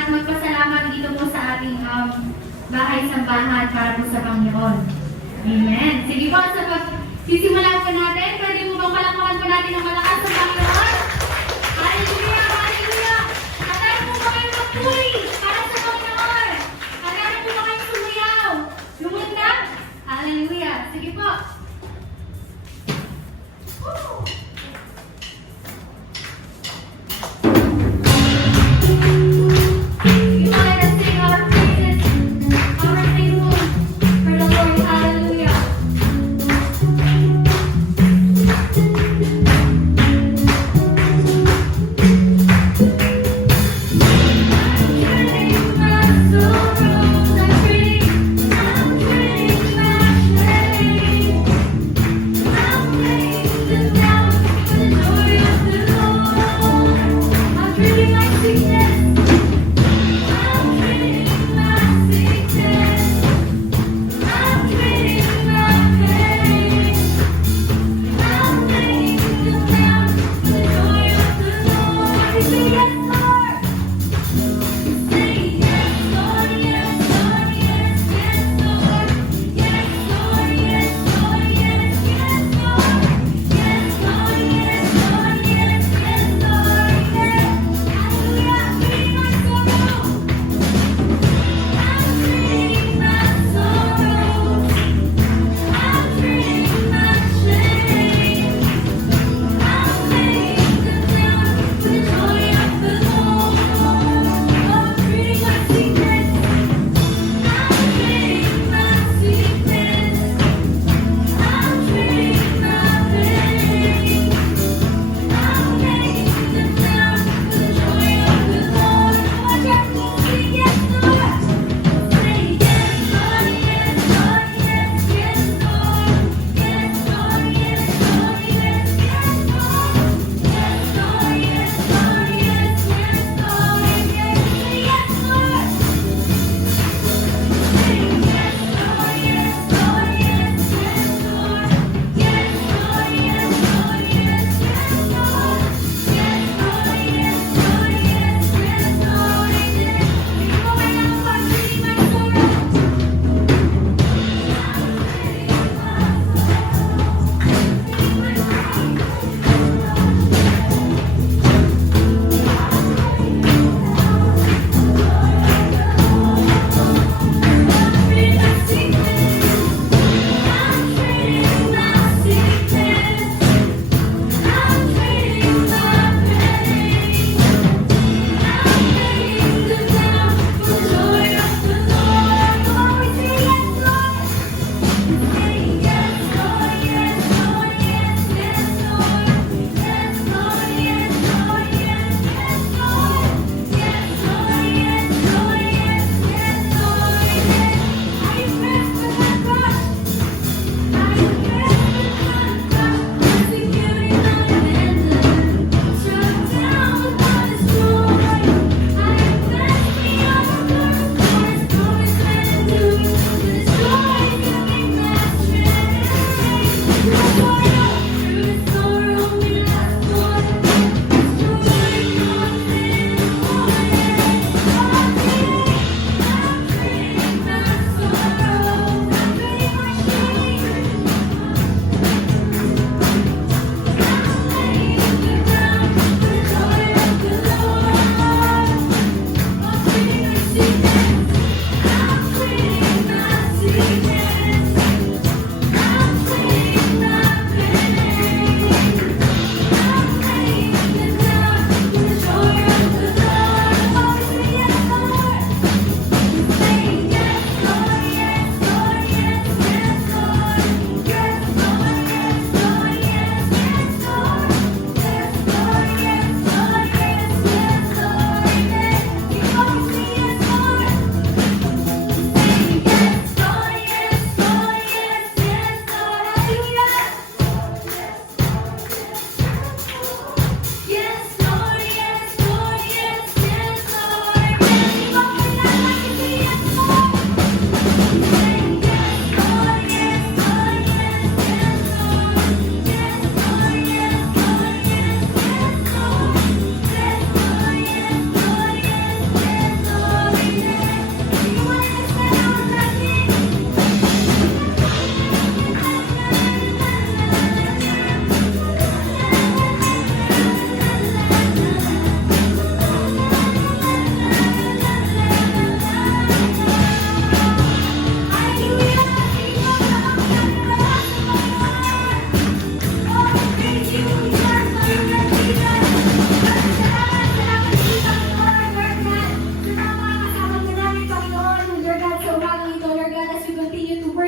at magpasalamat dito po sa ating bahay-sambahan para po sa Panginoon. Amen. Sige po, sa sisimula po natin, pwede mo bang palakpakan po natin ang malakas sa Panginoon? Hallelujah! Hallelujah! Handa po ba kayo magpuri para sa Panginoon? Handa po ba kayo sumayaw? Lumunda? Hallelujah! Sige po. Woo!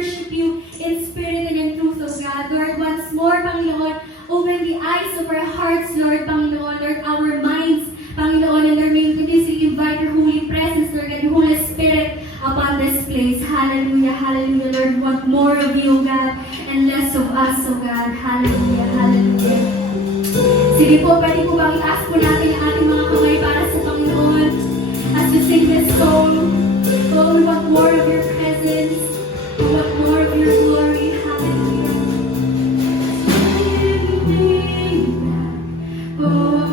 worship you in spirit and in truth, O God. Lord, once more, Panginoon, open the eyes of our hearts, Lord, Panginoon, Lord, our minds, Panginoon, and Lord, may we continuously invite your Holy Presence, Lord, and your Holy Spirit upon this place. Hallelujah, hallelujah, Lord. We want more of you, O God, and less of us, O God. Hallelujah, hallelujah. Sige po, pwede po bang itaas po natin ang ating mga kamay para sa Panginoon as we sing this song. Oh, we want more of your presence. We want more of your glory. Hallelujah. Oh,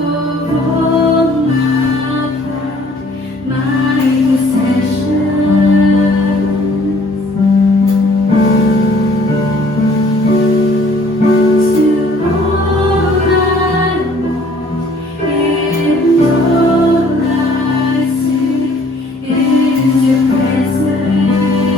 my possessions. To all I want and all I seek is your presence.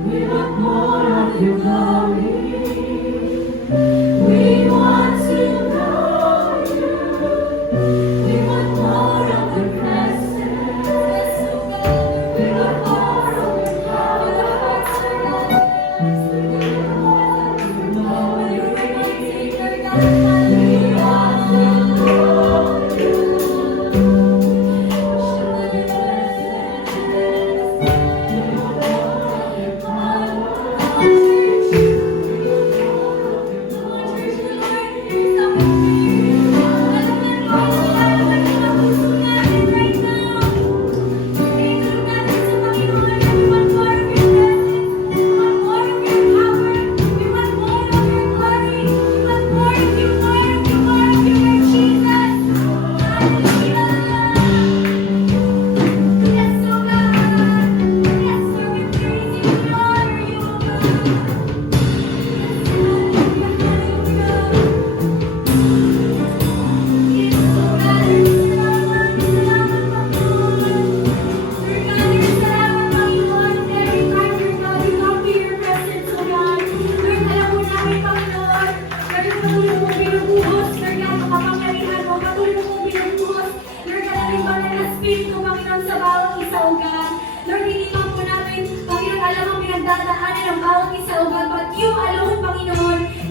We want more of your glory. We want to know you. We want more of your presence. We want more of your power.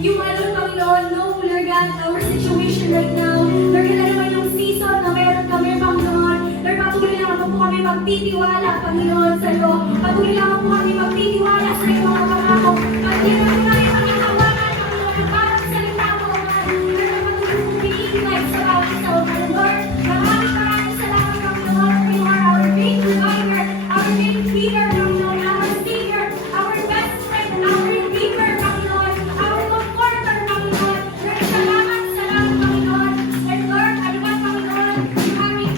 You alone, Panginoon, know, Lord God, our situation right now. Lord, alam naman yung season na meron kami, Panginoon. Lord, patuloy lang po kami magtitiwala, Panginoon, sa iyo. Patuloy lang po kami magtitiwala sa iyo, mga pangako. Patuloy lang po kami magkakawanan, Panginoon, ng bawat salita mo, Lord. Lord, patuloy po pinigilay sa bawat isa, Lord. Maraming salamat, Panginoon. You are our great provider, our great leader, Panginoon, our Savior, our best friend, our Redeemer, Panginoon, our comforter, Panginoon. Lord, salamat, Panginoon. And Lord, ano ba, Panginoon, yung aming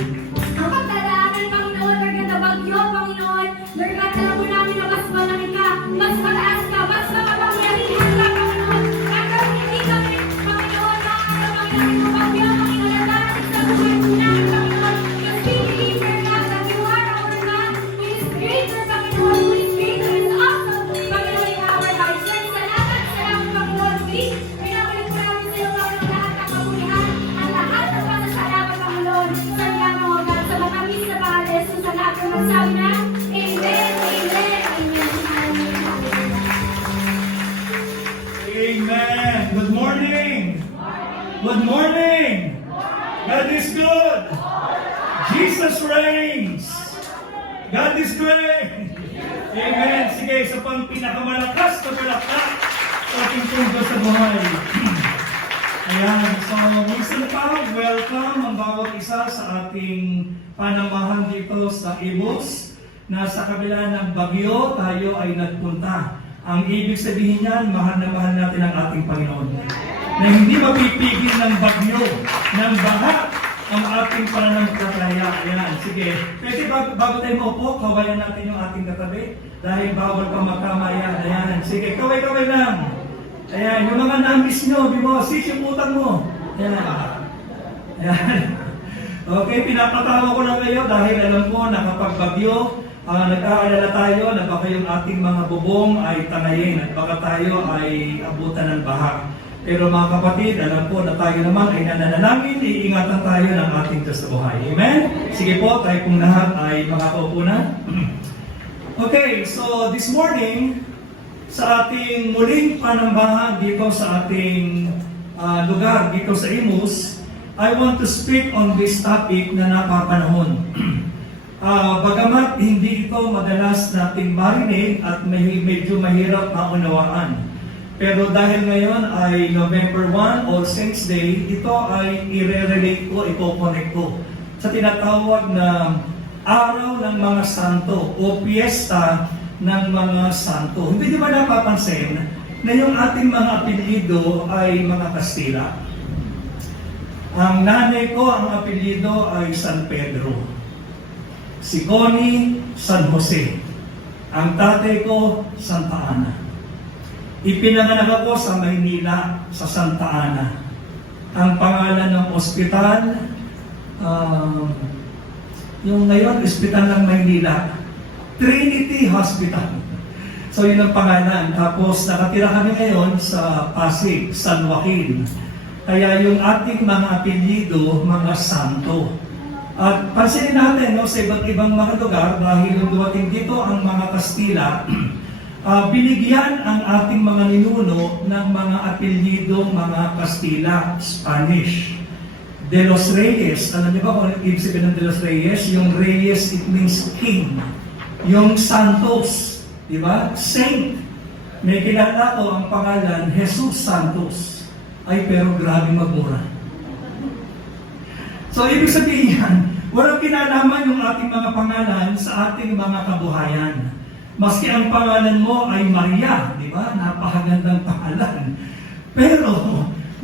pagdadaanan, Panginoon, Lord, na bagyo, Panginoon. Lord, alam mo namin na mas malaki ka, mas mataas ka, mas makapangyarihan ka, Panginoon. At Lord, hindi kami, Panginoon, makakalaman ng bagyo, Panginoon, na darating sa buhay namin, Panginoon. Because we believe, Lord God, that you are our God, who is greater, Panginoon, who is greater and awesome, Panginoon, in our lives. Lord, salamat, Panginoon. Please, pinabalik po namin sa iyo, Panginoon, lahat ng kabulihan at lahat ng pasasalamat, Panginoon. Sa iyo, mga God, sa matamis na pangalan ni Jesus, sa lahat ng magsabi na, Amen, Amen, Amen. Amen. Good morning. Good morning. God is good. Jesus reigns. God is great. Amen. Sige, isa pang pinakamalakas na palakpak sa ating tungkol sa buhay. Ayan. So, minsan pa, welcome ang bawat isa sa ating panamahan dito sa Ibus, na sa kabila ng bagyo, tayo ay nagpunta. Ang ibig sabihin niyan, mahal na mahal natin ang ating Panginoon. Na hindi mapipigil ng bagyo, ng baha, ang ating pananampalataya. Ayan, sige. Pwede bago tayo maupo, kawayan natin yung ating katabi. Dahil bawal pa magkamayan. Ayan, sige, kaway-kaway lang. Ayan, yung mga namis nyo, sis, yung utang mo. Ayan. Ayan. Okay, pinapatawa ko lang kayo dahil alam ko na kapag bagyo, nag-aalala tayo na baka yung ating mga bubong ay tangayin at baka tayo ay abutan ng baha. Pero mga kapatid, alam po na tayo naman ay nananalangin, iingatan tayo ng ating Diyos sa buhay. Amen? Sige po, tayo pong lahat ay makakaupo na. Okay, so this morning, sa ating muling panambahan dito sa ating lugar, dito sa Imus, I want to speak on this topic na napapanahon. Bagamat hindi ito madalas nating marinig at medyo mahirap maunawaan. Pero dahil ngayon ay November 1, All Saints Day, ito ay i-relate ko, iko-connect ko sa tinatawag na Araw ng mga Santo o Piyesta ng mga Santo. Hindi ba napapansin na yung ating mga apelyido ay mga Kastila? Ang nanay ko, ang apelyido ay San Pedro. Si Connie, San Jose. Ang tatay ko, Santa Ana. Ipinanganak ako sa Maynila, sa Santa Ana. Ang pangalan ng ospital, yung ngayon, ospital ng Maynila, Trinity Hospital. So yun ang pangalan. Tapos nakatira kami ngayon sa Pasig, San Joaquin. Kaya yung ating mga apelyido, mga santo. At pansinin natin, no, sa iba't ibang mga lugar, dahil nung dumating dito ang mga Kastila, binigyan ang ating mga ninuno ng mga apelyido, mga Kastila, Spanish. De los Reyes, alam niyo ba kung ano ibig sabihin ng De los Reyes? Yung Reyes, it means king. Yung Santos, di ba? Saint. May kilala ko ang pangalan, Jesus Santos. Ay, pero grabe magmura. So, ibig sabihin yan, walang kinalaman yung ating mga pangalan sa ating mga kabuhayan. Maski ang pangalan mo ay Maria, di ba? Napakagandang pangalan. Pero,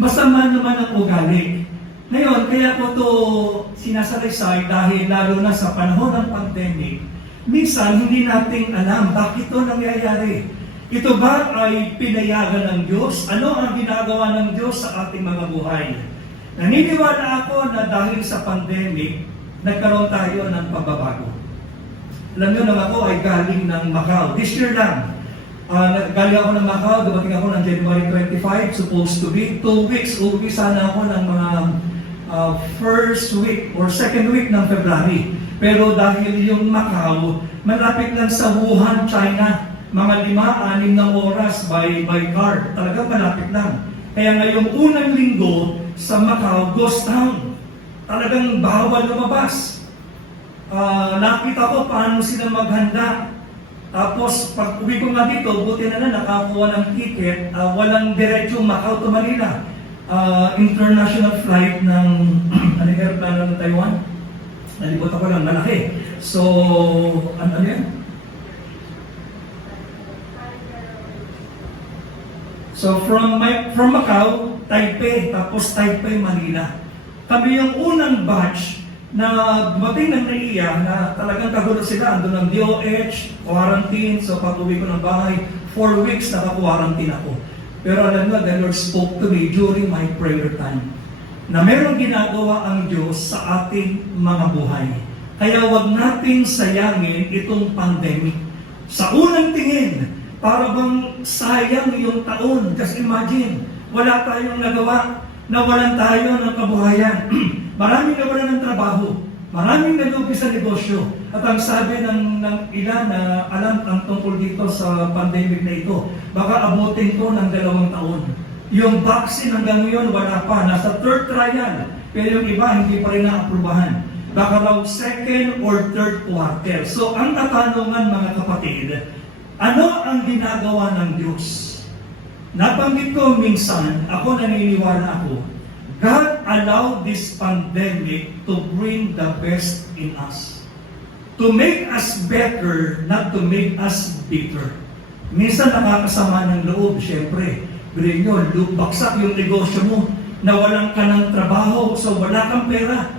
masama naman ang ugali. Ngayon, kaya ko to sinasalaysay dahil lalo na sa panahon ng pandemic, minsan hindi natin alam bakit ito nangyayari. Ito ba ay pinayagan ng Diyos? Ano ang ginagawa ng Diyos sa ating mga buhay? Naniniwala ako na dahil sa pandemic, nagkaroon tayo ng pagbabago. Alam nyo lang ako ay galing ng Macau. This year lang, galing ako ng Macau, dumating ako ng January 25, supposed to be 2 weeks. Uuwi sana ako ng mga first week or second week ng February. Pero dahil yung Macau, malapit lang sa Wuhan, China, mga 5-6 na oras by car. Talagang malapit lang. Kaya ngayong unang linggo sa Macau, ghost town. Talagang bawal lumabas. Nakita ko paano sila maghanda. Tapos pag uwi ko nga dito, buti na nakakuha ng ticket, walang diretsong Macau to Manila. International flight ng aeroplano ng Taiwan. Nalimutan ko lang, malaki. So, ano yan? So, from Macau, Taipei, tapos Taipei, Manila. Kami yung unang batch na dumating ng NAIA na talagang kagulo sila. Andun ng DOH, quarantine. So, pag uwi ko ng bahay, 4 weeks naka-quarantine ako. Pero alam mo, the Lord spoke to me during my prayer time na merong ginagawa ang Diyos sa ating mga buhay. Kaya wag nating sayangin itong pandemic. Sa unang tingin, para bang sayang yung taon. Just imagine, wala tayong nagawa, nawalan tayo ng kabuhayan. Maraming nawalan ng trabaho, maraming nalugi sa negosyo. At ang sabi ng ilan na alam ang tungkol dito sa pandemic na ito, baka abutin ko ng 2 taon. Yung vaccine hanggang ngayon wala pa, nasa 3rd trial. Pero yung iba hindi pa rin naaprubahan. Baka raw 2nd or 3rd quarter. So ang katanungan mga kapatid, ano ang ginagawa ng Diyos? Nabanggit ko minsan, ako naniniwala ako, God allowed this pandemic to bring the best in us. To make us better, not to make us bitter. Minsan nakakasama ng loob, syempre. Bilhin nyo, baksak yung negosyo mo, nawalan ka ng trabaho, so wala kang pera.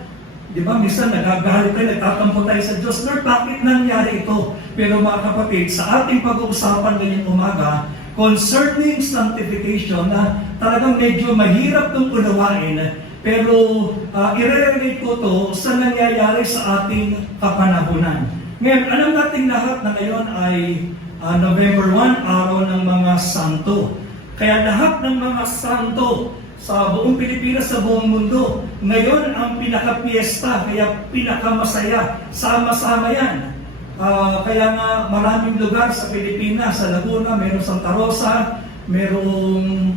Di ba? Minsan nagagalit tayo, nagtatampo tayo sa Diyos. Lord, bakit nangyari ito? Pero mga kapatid, sa ating pag-uusapan ngayong umaga, concerning sanctification, na talagang medyo mahirap itong unawain, pero i-relate ko to sa nangyayari sa ating kapanahunan. Ngayon, alam natin lahat na ngayon ay November 1, araw ng mga santo. Kaya lahat ng mga santo sa buong Pilipinas, sa buong mundo, ngayon ang pinaka-piesta, kaya pinaka-masaya, sama-sama yan. Kaya nga maraming lugar sa Pilipinas, sa Laguna, mayroong Santa Rosa, mayroong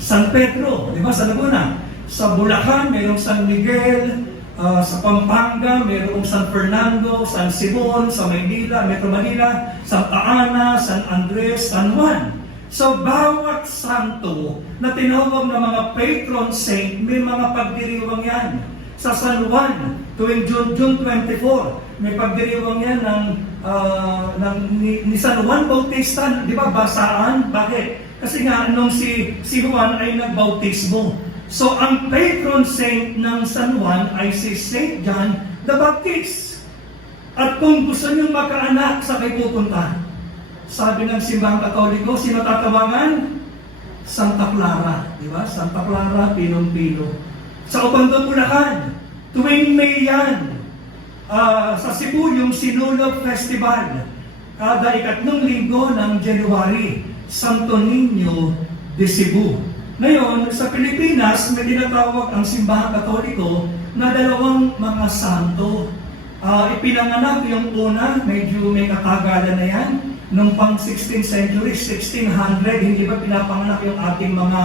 San Pedro, di ba, sa Laguna. Sa Bulacan, mayroong San Miguel, sa Pampanga, mayroong San Fernando, San Simon, sa Maynila, Metro Manila, Santa Ana, San Andres, San Juan. So, bawat santo na tinawag na mga patron saint, may mga pagdiriwang yan. Sa San Juan, tuwing June 24, may pagdiriwang yan ni San Juan Bautista, di ba, basaan? Bakit? Kasi nga, nung si Juan ay nagbautismo. So, ang patron saint ng San Juan ay si Saint John the Baptist. At kung gusto niyong makaanak, sa kayo pupunta? Sabi ng simbahang Katoliko, sino tatawagan? Santa Clara. Di ba? Santa Clara, Pinong-Pino. Sa Obando, Bulacan, tuwing May yan. Sa Cebu, yung Sinulog Festival. kada ikatlong linggo ng January, Santo Niño de Cebu. Ngayon, sa Pilipinas, may tinatawag ang Simbahang Katoliko na dalawang mga santo. Ipinanganak yung una, medyo may katagalan na yan, nung pang 16th century, 1600, hindi ba pinapanganak yung ating mga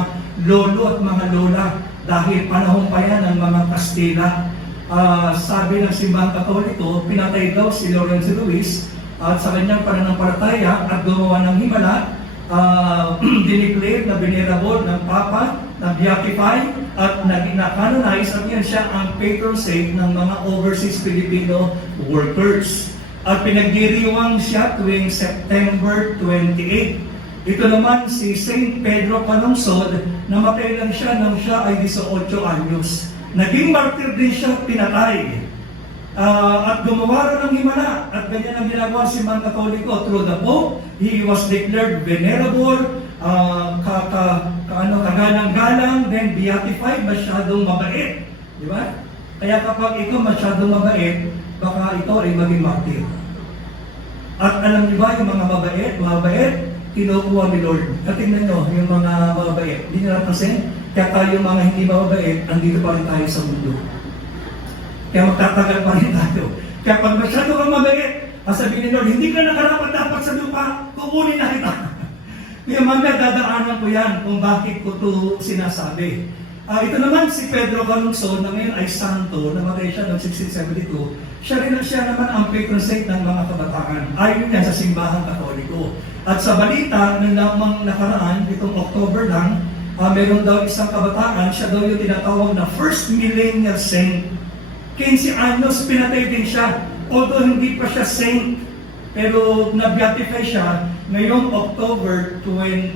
lolo at mga lola dahil panahon pa yan ng mga Kastila. Sabi ng Simbahang Katoliko, pinatay daw si Lorenzo Luis at sa kanyang pananampalataya at gumawa ng himala, dineclare na venerable ng Papa, na beatify at na-canonize at yan siya ang patron saint ng mga overseas Filipino workers. At pinagdiriwang siya tuwing September 28. Ito naman si Saint Pedro Calungsod, namatay lang siya nang siya ay 18 anyos. Naging martyr din siya, pinatay. At gumawa rin ng himala. At ganyan ang ginagawa si Simbahang Katoliko. Through the Pope, he was declared venerable, kagalang-galang, then beatified, masyadong mabait. Di ba? Kaya kapag ikaw masyadong mabait, baka ito ay maging martyr. At alam niyo ba, yung mga mabait, kinukuha ni Lord. At tingnan nyo, yung mga mabait, hindi nyo napansin, kaya tayo mga hindi mabait, andito pa rin tayo sa mundo. Kaya magtatagal pa rin tayo. Kaya pag masyado kang mabait, sabihin ni Lord, hindi ka nakarapat dapat sa lupa, kukunin na kita. Kaya mamaya dadaanan ko yan kung bakit ko ito sinasabi. Ito naman si Pedro Calungsod na ngayon ay santo, namatay siya noong 1672. Siya naman ang patron saint ng mga kabataan. Ayon yan sa Simbahang Katoliko. At sa balita ng lamang nakaraan, itong October lang, meron daw isang kabataan, siya daw yung tinatawag na first millennial saint. 15 anyos, pinatay din siya. Although hindi pa siya saint, pero na-beatify siya ngayong October 2020.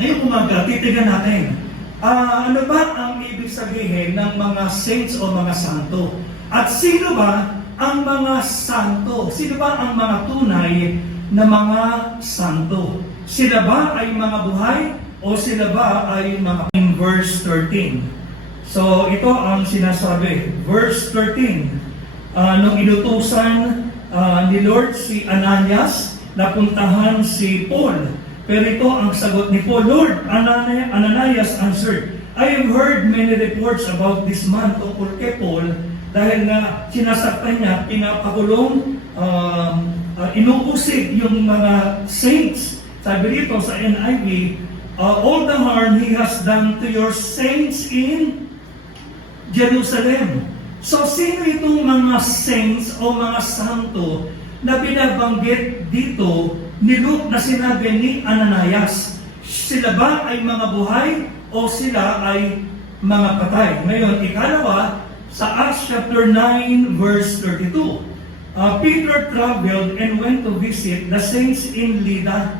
Ngayong umaga, titigan natin. Ano ba ang ibig sabihin ng mga saints o mga santo? At sino ba ang mga santo? Sino ba ang mga tunay na mga santo? Sila ba ay mga buhay o sila ba ay mga... In verse 13. So ito ang sinasabi. Verse 13. Nung inutusan ni Lord si Ananias, napuntahan si Paul. Pero ito ang sagot ni Paul, Lord, Ananias answered, I have heard many reports about this man tungkol kay Paul dahil nga sinasaktan niya, pinapakulong, inuusig yung mga saints. Sabi dito sa NIV, all the harm he has done to your saints in Jerusalem. So sino itong mga saints o mga santo na binabanggit dito ni Luke na sinabi ni Ananias? Sila ba ay mga buhay o sila ay mga patay? Ngayon, ikalawa, sa Acts chapter 9 verse 32. Peter traveled and went to visit the saints in Lydda.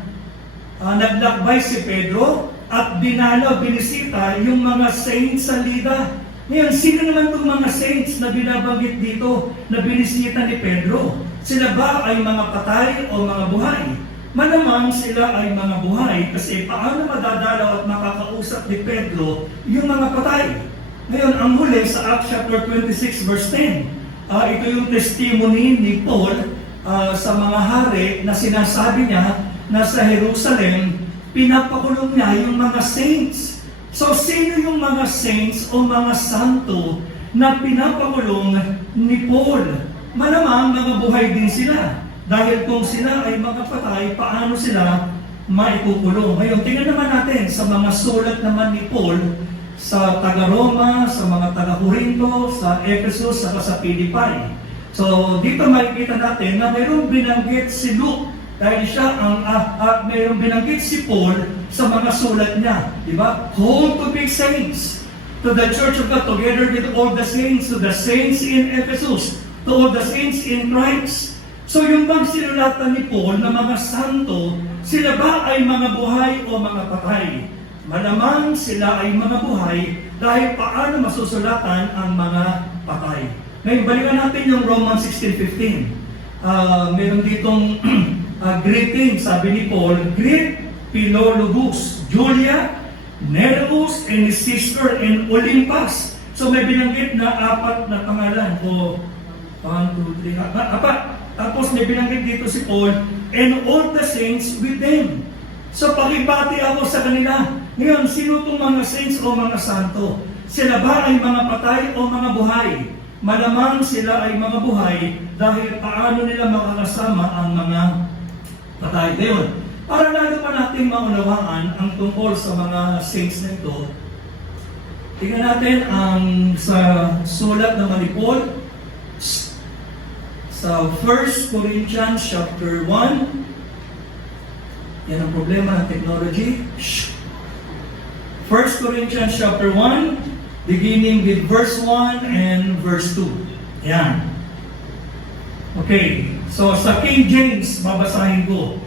Naglakbay si Pedro at binisita yung mga saints sa Lydda. Ngayon, sino naman itong mga saints na binabanggit dito na binisita ni Pedro? Sila ba ay mga patay o mga buhay? Malamang sila ay mga buhay kasi paano madadalaw at makakausap ni Pedro yung mga patay? Ngayon, ang huli sa Acts chapter 26 verse 10. Ito yung testimony ni Paul sa mga hari na sinasabi niya na sa Jerusalem, pinapakulong niya yung mga saints. So, sino yung mga saints o mga santo na pinapakulong ni Paul? Malamang mga buhay din sila. Dahil kung sila ay mga patay, paano sila maikukulong? Ngayon, tingnan naman natin sa mga sulat naman ni Paul sa taga-Roma, sa mga taga-Corinto, sa Ephesus, sa Philippi. So, dito makikita natin na mayroong binanggit si Luke dahil siya mayroong binanggit si Paul sa mga sulat niya. Diba? Called to be saints, to the church of God, together with all the saints, to the saints in Ephesus, to all the saints in Christ. So yung bang sinulatan ni Paul na mga santo, sila ba ay mga buhay o mga patay? Malamang sila ay mga buhay dahil paano masusulatan ang mga patay. Ngayon, balikan natin yung Romans 16:15. Meron ditong greeting, sabi ni Paul, greet Philologus, Julia, Nereus, and his sister, and Olympas. So may binanggit na 4 na pangalan o 1, 2, 3. Tapos may binanggit dito si Paul, and all the saints with them. So pakibati ako sa kanila. Ngayon, sino itong mga saints o mga santo? Sila ba ay mga patay o mga buhay? Malamang sila ay mga buhay dahil paano nila makakasama ang mga patay. Ngayon, para lalo pa natin maunawaan ang tungkol sa mga saints na ito, tingnan natin ang sa sulat naman ni Paul sa 1 Corinthians chapter 1. Yan ang problema ng technology. 1 Corinthians chapter 1, beginning with verse 1 and verse 2. Yan. Okay, so sa King James, babasahin ko.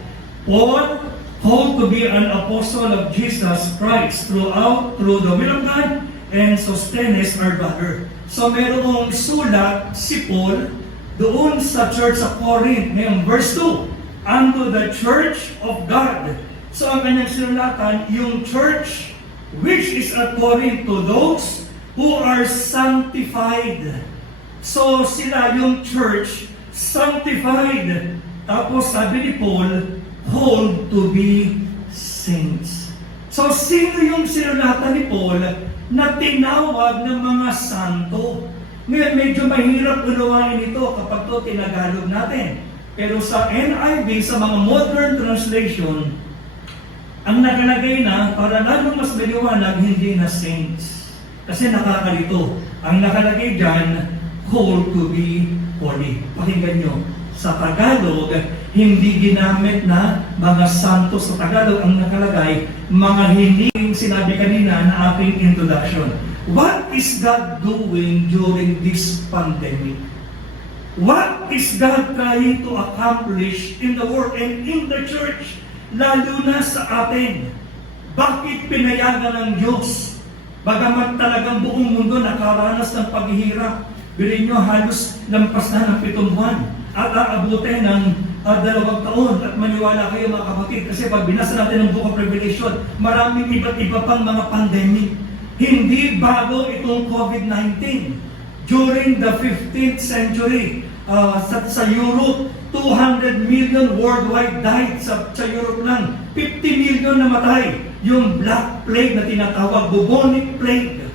Paul, called to be an apostle of Jesus Christ through the will of God, and Sosthenes our brother. So merong sulat si Paul doon sa church sa Corinth. Ngayon, verse 2, unto the church of God. So ang kanyang sinulatan, yung church which is at Corinth, to those who are sanctified. So sila yung church, sanctified. Tapos sabi ni Paul, called to be saints. So sino yung sinulatan ni Paul na tinawag ng mga santo? Ngayon, medyo mahirap unawain ito kapag ito tinagalog natin. Pero sa NIV, sa mga modern translation, ang nakalagay na, para lalong mas maliwanag, hindi na saints. Kasi nakakalito. Ang nakalagay dyan, called to be holy. Pakinggan nyo, sa Tagalog, hindi ginamit na mga santo. Sa Tagalog, ang nakalagay, mga hindi yung sinabi kanina na aking introduction. What is God doing during this pandemic? What is God trying to accomplish in the world and in the church, lalo na sa atin? Bakit pinayagan ng Diyos? Bagamat talagang buong mundo nakaranas ng paghihirap, bilhin nyo halos lampas na ng 7 buwan at aabutin ng 2 taon. At maniwala kayo mga kapatid, kasi pag binasa natin ang Book of Revelation, maraming iba't iba pang mga pandemic. Hindi bago itong COVID-19. During the 15th century, sa Europe, 200 million worldwide died sa Europe lang. 50 million namatay. Yung Black Plague na tinatawag, bubonic plague.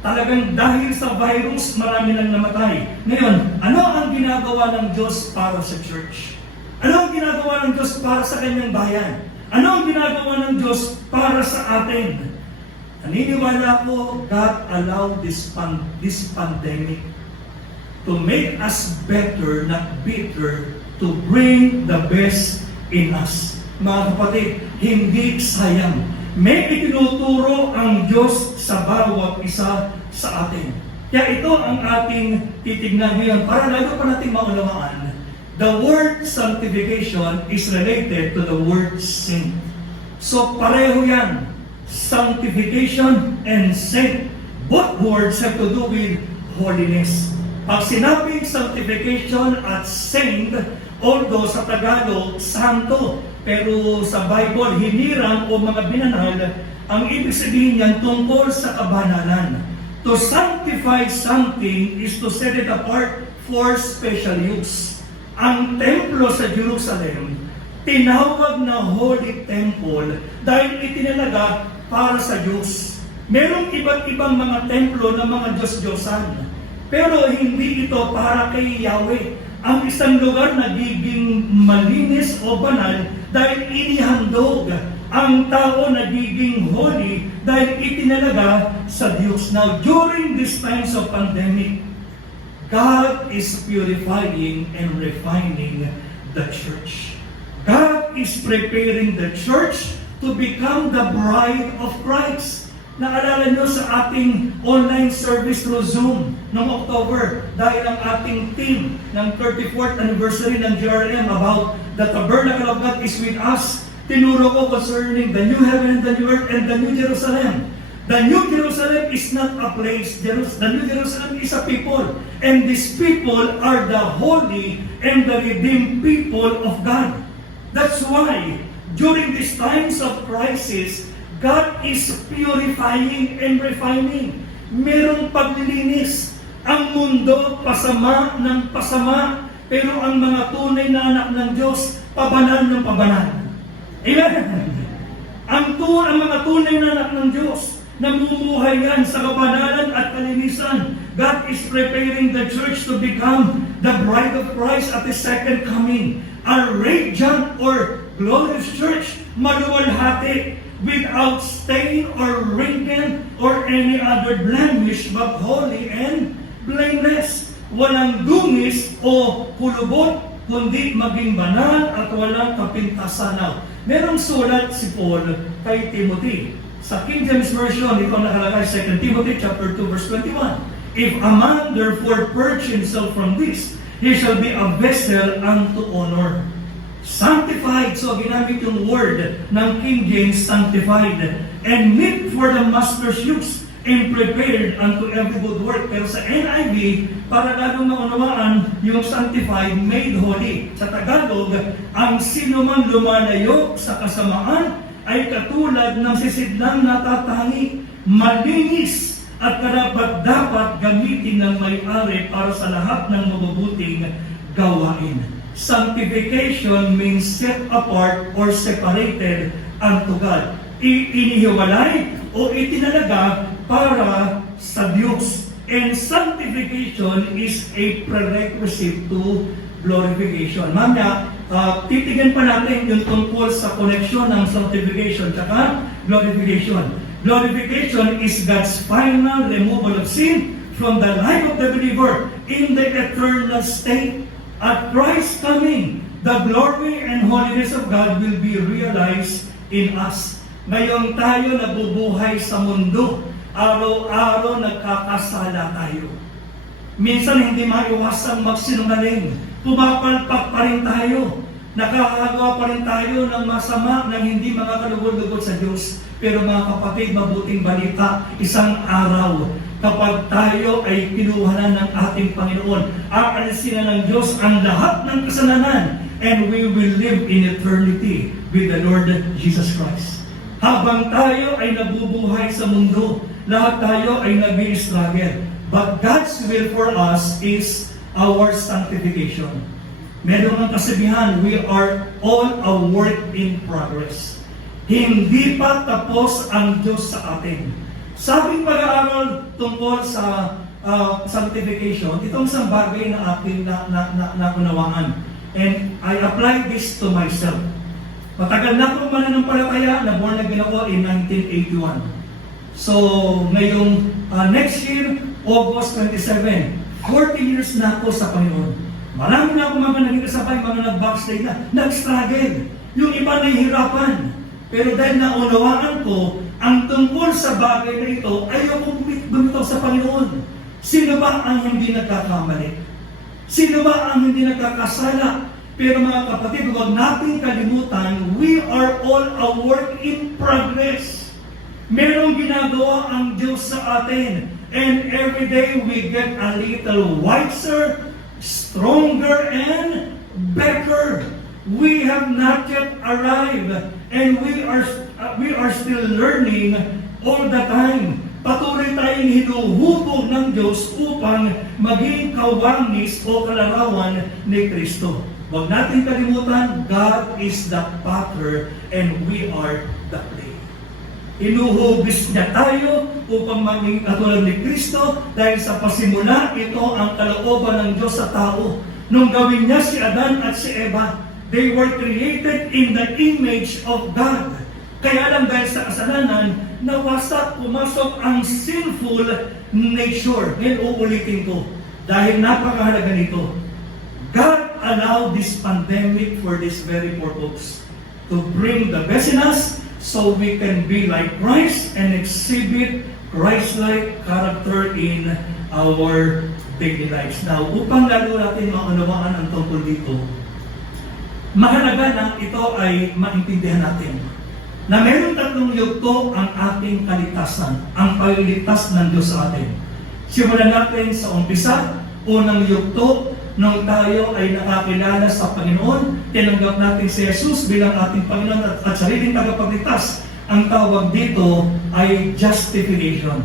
Talagang dahil sa virus, marami nang namatay. Ngayon, ano ang ginagawa ng Diyos para sa church? Ano ang ginagawa ng Diyos para sa kanyang bayan? Ano ang ginagawa ng Diyos para sa atin? Naniniwala ko, God allowed this pandemic to make us better, not bitter, to bring the best in us. Mga kapatid, hindi sayang. May itinuturo ang Diyos sa bawat isa sa atin. Kaya ito ang ating titignan ngayon para lalo pa natin maunawaan. The word sanctification is related to the word saint. So pareho yan. Sanctification and saint. Both words have to do with holiness. Pag sinabing sanctification at saint, although sa Tagalog, santo, pero sa Bible, hinirang o mga binanal, ang ibig sabihin niyan tungkol sa kabanalan. To sanctify something is to set it apart for special use. Ang templo sa Jerusalem, tinawag na Holy Temple dahil itinalaga para sa Diyos. Merong iba't ibang mga templo ng mga Diyos-Diyosan. Pero hindi ito para kay Yahweh. Ang isang lugar nagiging malinis o banal dahil inihandog. Ang tao nagiging holy dahil itinalaga sa Diyos. Now, during these times of pandemic, God is purifying and refining the church. God is preparing the church to become the bride of Christ. Naalala nyo sa ating online service through Zoom noong October, dahil ang ating team ng 34th anniversary ng GRM about the tabernacle of God is with us. Tinuro ko concerning the new heaven and the new earth and the new Jerusalem. The new Jerusalem is not a place. The new Jerusalem is a people. And these people are the holy and the redeemed people of God. That's why, during these times of crisis, God is purifying and refining. Merong paglilinis. Ang mundo, pasama ng pasama. Pero ang mga tunay na anak ng Diyos, pabanal ng pabanal. Amen? Ang mga tunay na anak ng Diyos, namumuhay yan sa kabanalan at kalinisan. God is preparing the church to become the bride of Christ at His second coming. A radiant or glorious church, maluwalhati, without stain or wrinkle or any other blemish, but holy and blameless. Walang dungis o kulubot, kundi maging banal at walang kapintasan. Merong sulat si Paul kay Timothy. Sa King James Version, ito nakalagay 2 Timothy chapter 2 verse 21. If a man therefore purge himself from this, he shall be a vessel unto honor, sanctified. So ginamit yung word ng King James, sanctified, and meet for the master's use, and prepared unto every good work. Pero sa NIV, para lalong maunawaan yung sanctified, made holy. Sa Tagalog, ang sino man lumalayo sa kasamaan ay katulad ng sisidlang natatangi, malinis at karapat-dapat gamitin ng may-ari para sa lahat ng mabubuting gawain. Sanctification means set apart or separated unto God. Inihiwalay o itinalaga para sa Diyos. And sanctification is a prerequisite to glorification. Mamaya, titigan pa natin yung tungkol sa connection ng sanctification at glorification. Glorification is God's final removal of sin from the life of the believer in the eternal state. At Christ's coming, the glory and holiness of God will be realized in us. Ngayon tayo nabubuhay sa mundo, araw-araw nagkakasala tayo. Minsan hindi maiwasang magsinungaling, pumapalpak pa rin tayo, nakakagawa pa rin tayo ng masama ng hindi makakalugod-lugod sa Diyos. Pero mga kapatid, mabuting balita, isang araw, kapag tayo ay kinuhanan ng ating Panginoon, aalisin na ng Diyos ang lahat ng kasalanan, and we will live in eternity with the Lord Jesus Christ. Habang tayo ay nabubuhay sa mundo, lahat tayo ay nag-i-struggle. But God's will for us is our sanctification. Meron ang kasabihan, we are all a work in progress. Hindi pa tapos ang Diyos sa atin. Sabing pag-aaral tungkol sa sanctification, itong isang bagay na aking naunawaan. And I apply this to myself. Matagal na akong mananampalataya, na born again ako in 1981. So, ngayong next year, August 27, 40 years na ako sa Panginoon. Marami na akong mga naging kasabay, mga nag-backslide na, nag-struggle. Yung iba nahihirapan. Pero dahil naunawaan ko, ang tungkol sa bagay na ito, ayoko bumitaw sa Panginoon. Sino ba ang hindi nagkakamali? Sino ba ang hindi nagkakasala? Pero mga kapatid, huwag natin kalimutan, we are all a work in progress. Merong ginagawa ang Diyos sa atin. And every day we get a little wiser, stronger, and better. We have not yet arrived. And we are still learning all the time. Patuloy tayong hinuhubog ng Diyos upang maging kawangis o kalarawan ni Kristo. Huwag natin kalimutan, God is the potter and we are the clay. Inuhubis niya tayo upang maging katulad ni Kristo dahil sa pasimula, ito ang kalooban ng Diyos sa tao. Nung gawin niya si Adan at si Eva, they were created in the image of God. Kaya lang dahil sa kasalanan, nawasak, pumasok ang sinful nature. Ngayon uulitin ko, dahil napakahalaga nito, God allowed this pandemic for this very purpose, to bring the best in us so we can be like Christ and exhibit Christ-like character in our daily lives. Now, upang lalo natin maunawaan ang tungkol dito, mahalaga na ito ay maintindihan natin na mayroong tatlong yugto ang ating kaligtasan, ang pagliligtas ng Diyos sa atin. Simulan natin sa umpisa, unang yugto, nung tayo ay nakakilala sa Panginoon, tinanggap natin si Jesus bilang ating Panginoon at sariling tagapagligtas. Ang tawag dito ay justification.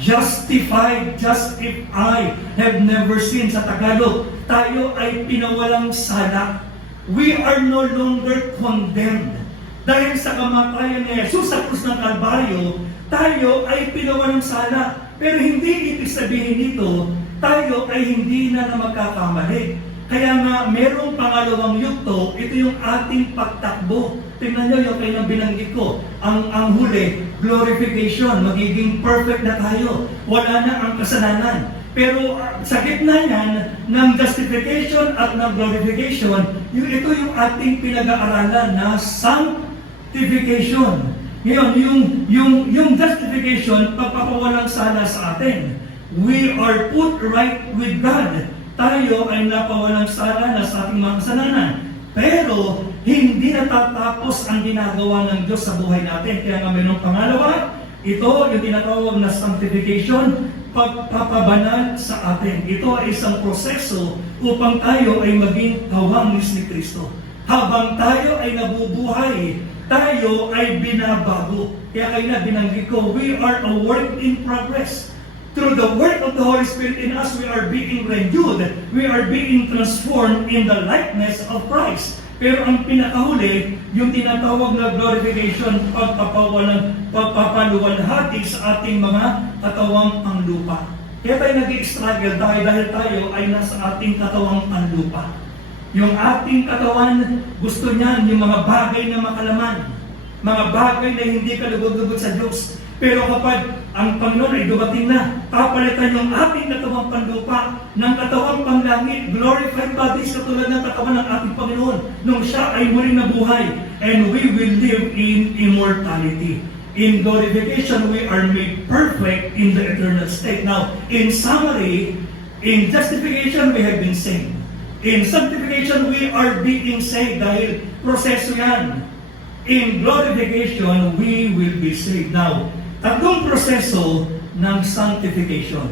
Justified, justify, have never sinned. Sa Tagalog, tayo ay pinawalang sala. We are no longer condemned. Dahil sa kamatayan ni Jesus sa krus ng Kalbaryo, tayo ay pinawalang sala. Pero hindi ibig sabihin nito, tayo ay hindi na magkakamali. Kaya nga, merong pangalawang yugto, ito yung ating pagtakbo. Tingnan nyo yung kailang binanggit ko. Ang huli, glorification, magiging perfect na tayo. Wala na ang kasalanan. Pero sa gitna niyan, ng justification at ng glorification, ito yung ating pinag-aaralan na sanctification. Ngayon, yung justification, pagpapawalang sala sa atin. We are put right with God. Tayo ay napawalang sala na sa ating mga kasalanan. Pero, hindi natatapos ang ginagawa ng Diyos sa buhay natin. Kaya nga mayroong pangalawa, ito yung tinatawag na sanctification, pagpapabanal sa atin. Ito ay isang proseso upang tayo ay maging kawangis ni Kristo. Habang tayo ay nabubuhay, tayo ay binabago. Kaya kayo na binanggit ko, we are a work in progress. Through the work of the Holy Spirit in us, we are being renewed. We are being transformed in the likeness of Christ. Pero ang pinakahuli, yung tinatawag na glorification, pagpapaluwalhati sa ating mga katawang panglupa. Kaya tayo nag-i-struggle dahil tayo ay nasa ating katawang panglupa. Yung ating katawan, gusto niyan yung mga bagay na makalaman. Mga bagay na hindi kalugod-lugod sa Diyos. Pero kapag ang Panginoon ay dumating na, papalitan yung ating katawang panlupa ng katawang panglangit, glorified bodies katulad ng katawan ng ating Panginoon nung siya ay muling nabuhay. And we will live in immortality. In glorification, we are made perfect in the eternal state. Now, in summary, in justification, we have been saved. In sanctification, we are being saved dahil proseso yan. In glorification, we will be saved. Now, tatlong proseso ng sanctification.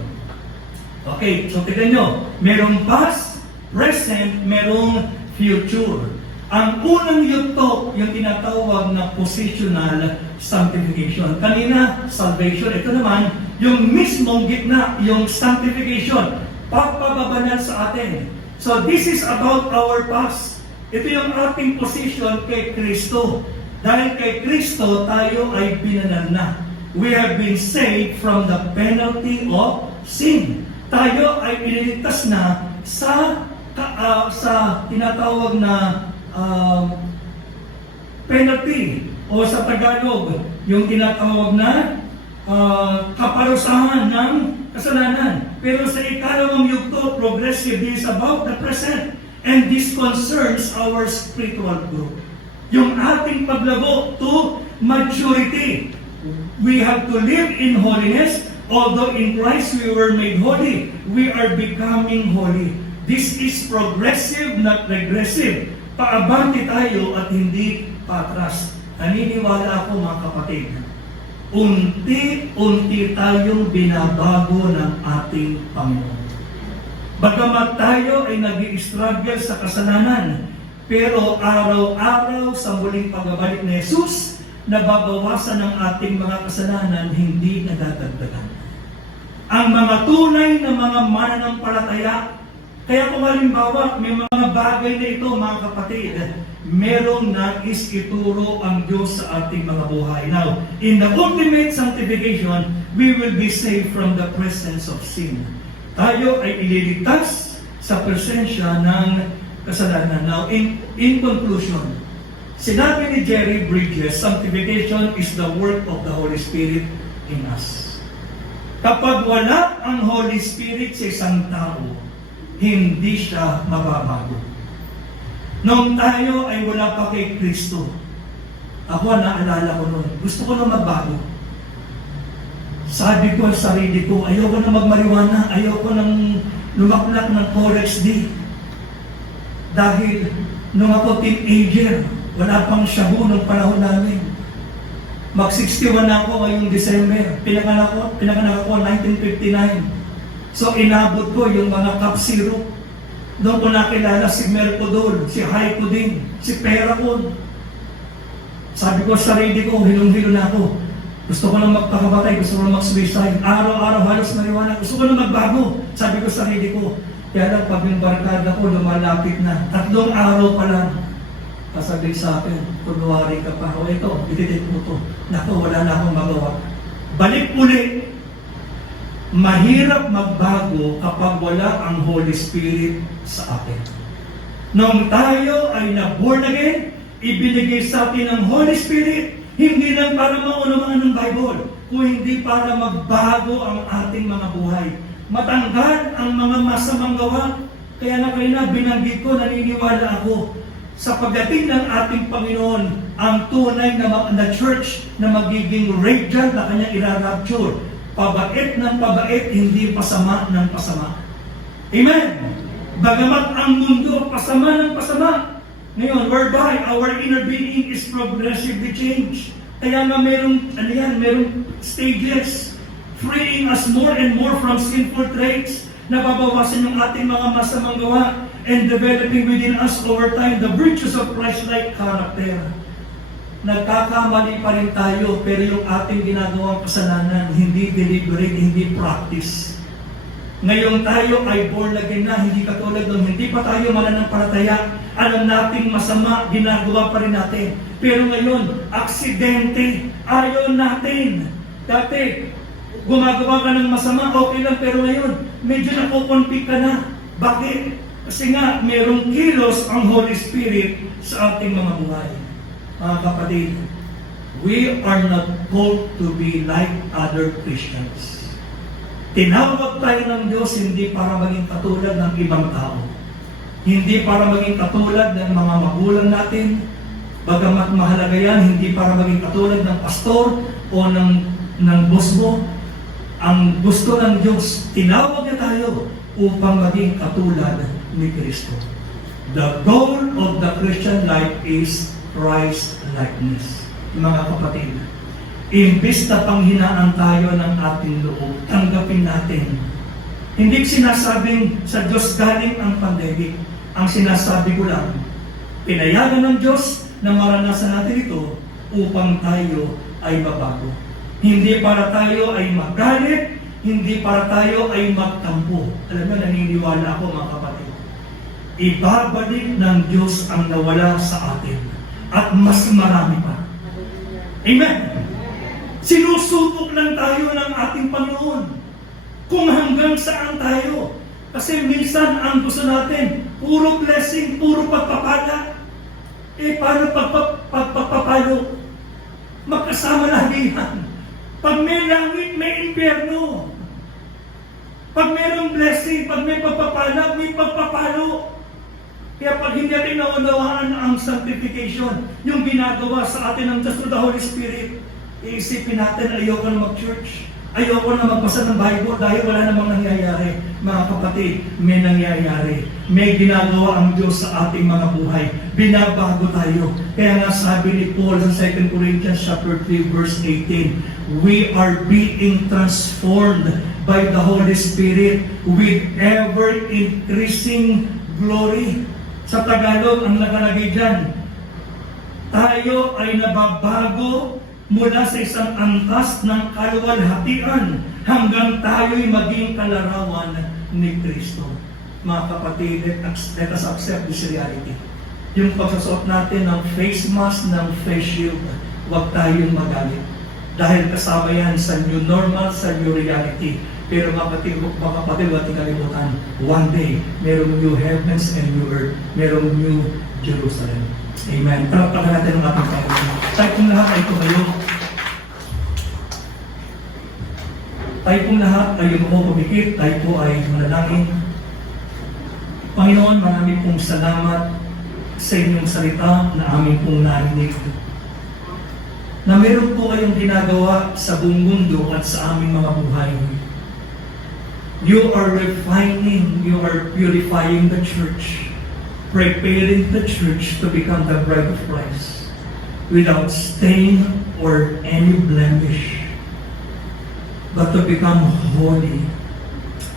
Okay, so tignan nyo. Merong past, present, merong future. Ang unang yugto, yung tinatawag na positional sanctification. Kanina, salvation. Ito naman, yung mismong gitna, yung sanctification. Pagpababanal sa atin. So this is about our past. Ito yung ating position kay Kristo. Dahil kay Kristo, tayo ay binanal na. We have been saved from the penalty of sin. Tayo ay iniligtas na sa tinatawag na penalty o sa Tagalog, yung tinatawag na kaparusahan ng kasalanan. Pero sa ikalawang yugto, progressive, is about the present. And this concerns our spiritual growth. Yung ating paglago to maturity. We have to live in holiness. Although in Christ we were made holy, we are becoming holy. This is progressive, not regressive. Paabante tayo at hindi patras. Naniniwala ako mga kapatid, unti-unti tayong binabago ng ating Panginoon. Bagamat tayo ay nag-i-struggle sa kasalanan, pero araw-araw sa muling pagbabalik ni Jesus, nababawasan ng ating mga kasalanan, hindi nadadagdagan. Ang mga tunay na mga mananampalataya, kaya kung halimbawa, may mga bagay na ito, mga kapatid, merong nais ituro ang Diyos sa ating mga buhay. Now, in the ultimate sanctification, we will be saved from the presence of sin. Tayo ay ililigtas sa presensya ng kasalanan. Now, in conclusion, sinabi ni Jerry Bridges, sanctification is the work of the Holy Spirit in us. Kapag wala ang Holy Spirit sa isang tao, hindi siya mababago. Nung tayo ay wala pa kay Kristo, ako naalala ko noon, gusto ko na magbago. Sabi ko sa sarili ko, ayoko na magmariwana, ayoko nang lumaklak ng Corex D. Dahil nung ako teenager, wala pang shabu ng panahon namin. Mag-61 na ako ngayong December. Pinanganak ako 1959. So inabot ko yung mga cup syrup. Doon ko nakilala si Mercodol, si Hypodin, si Peracon. Sabi ko sa sarili ko, hilong-hilo na ako. Gusto ko lang magpakabatay, gusto ko lang mag-suicide. Araw-araw halos mariwana. Gusto ko lang magbago. Sabi ko sa sarili ko. Kaya lang pag yung barkada ko lumalapit na. 3 araw pa lang. Kasabi sa akin, kunwari ka pa. O ito, ititit mo to. Naku, wala na akong magawa. Balik uli. Mahirap magbago kapag wala ang Holy Spirit sa atin. Nung tayo ay na-born again, ibinigay sa atin ang Holy Spirit, hindi lang para maunawaan ng Bible, kung hindi para magbago ang ating mga buhay. Matanggal ang mga masamang gawa. Kaya na binanggit ko, naniniwala ako, sa pagdating ng ating Panginoon, ang tunay na church na magiging radiant na kanyang irarapture. Pabait ng pabait, hindi pasama ng pasama. Amen! Bagamat ang mundo pasama ng pasama, ngayon, whereby our inner being is progressively changed. Kaya nga merong stages, freeing us more and more from sinful traits, nababawasan yung ating mga masamang gawa, and developing within us over time the virtues of Christ-like character. Nagkakamali pa rin tayo, pero yung ating ginagawang kasalanan, hindi deliberate, hindi practice. Ngayon tayo ay born again na, hindi katulad nung hindi pa tayo mananampalataya, alam nating masama, ginagawa pa rin natin. Pero ngayon, aksidente, ayaw natin. Dati, gumagawa ka ng masama, okay lang, pero ngayon, medyo nakukonflict ka na. Bakit? Kasi nga, merong kilos ang Holy Spirit sa ating mga buhay. Mga kapatid, we are not called to be like other Christians. Tinawag tayo ng Diyos hindi para maging katulad ng ibang tao. Hindi para maging katulad ng mga magulang natin. Bagamat mahalaga yan, hindi para maging katulad ng pastor o ng boss mo. Ang gusto ng Diyos, tinawag niya tayo upang maging katulad ni Kristo. The goal of the Christian life is Christ-likeness. Mga kapatid, imbis na panghinaan tayo ng ating loob, tanggapin natin. Hindi sinasabing sa Diyos galing ang pandemic. Ang sinasabi ko lang, pinayagan ng Diyos na maranasan natin ito upang tayo ay mabago. Hindi para tayo ay magalit, hindi para tayo ay magtampo. Alam mo, naniniwala ako mga kapatid. Ibabalik ng Diyos ang nawala sa atin at mas marami pa. Amen! Sinusubok lang tayo ng ating Panginoon kung hanggang saan tayo. Kasi minsan ang gusto natin, puro blessing, puro pagpapala. Paano pagpapalo? Magkasama lagi yan. Pag may langit, may impyerno. Pag mayroong blessing, pag may pagpapala, may pagpapalo. Kaya pag hindi natin naunawaan ang sanctification, yung ginagawa sa atin ng Diyos through the Holy Spirit, iisipin natin, ayoko na mag-church. Ayoko na magbasa ng Bible dahil wala namang nangyayari. Mga kapatid, may nangyayari. May ginagawa ang Diyos sa ating mga buhay. Binabago tayo. Kaya nga sabi ni Paul sa 2 Corinthians chapter 3 verse 18, we are being transformed by the Holy Spirit with ever-increasing glory. Sa Tagalog, ang nakalagay dyan, tayo ay nababago mula sa isang antas ng kaluwalhatian hanggang tayo'y maging kalarawan ni Kristo. Mga kapatid, let us accept this reality. Yung pagsusot natin ng face mask, ng face shield, huwag tayong magalit. Dahil kasama yan sa new normal, sa new reality. Pero mga kapatid, huwag kalimutan, one day, merong new heavens and new earth. Merong new Jerusalem. Amen. Palakpakan natin ang ating Panginoon. Tayo pong lahat ay tumayo. Tayo pong lahat ay pumikit. Tayo po ay manalangin. Panginoon, maraming pong salamat sa inyong salita na aming pong narinig. Na meron po kayong ginagawa sa buong mundo at sa aming mga buhay. You are refining, you are purifying the church, preparing the church to become the bride of Christ without stain or any blemish, but to become holy,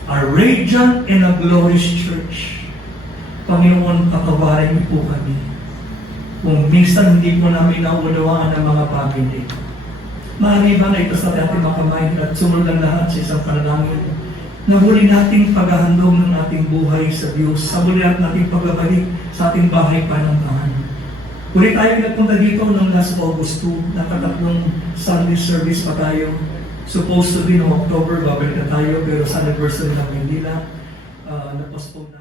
a radiant and a glorious church. Panginoon, patawarin niyo po kami kung minsan hindi po namin naunawaan ang mga bagay nito. Maaari ba na ito sa ating makamay at sumunod ang lahat sa isang panalangin na huli nating paghahandog ng ating buhay sa Diyos, sa huli nating pagbabalik sa ating bahay panambahan. Huli tayo nagpunta dito noong last August 2, nakatatlong Sunday service pa tayo. Supposed to be noong October, babalik na tayo, pero sa anniversary ng Manila, na-postpone na.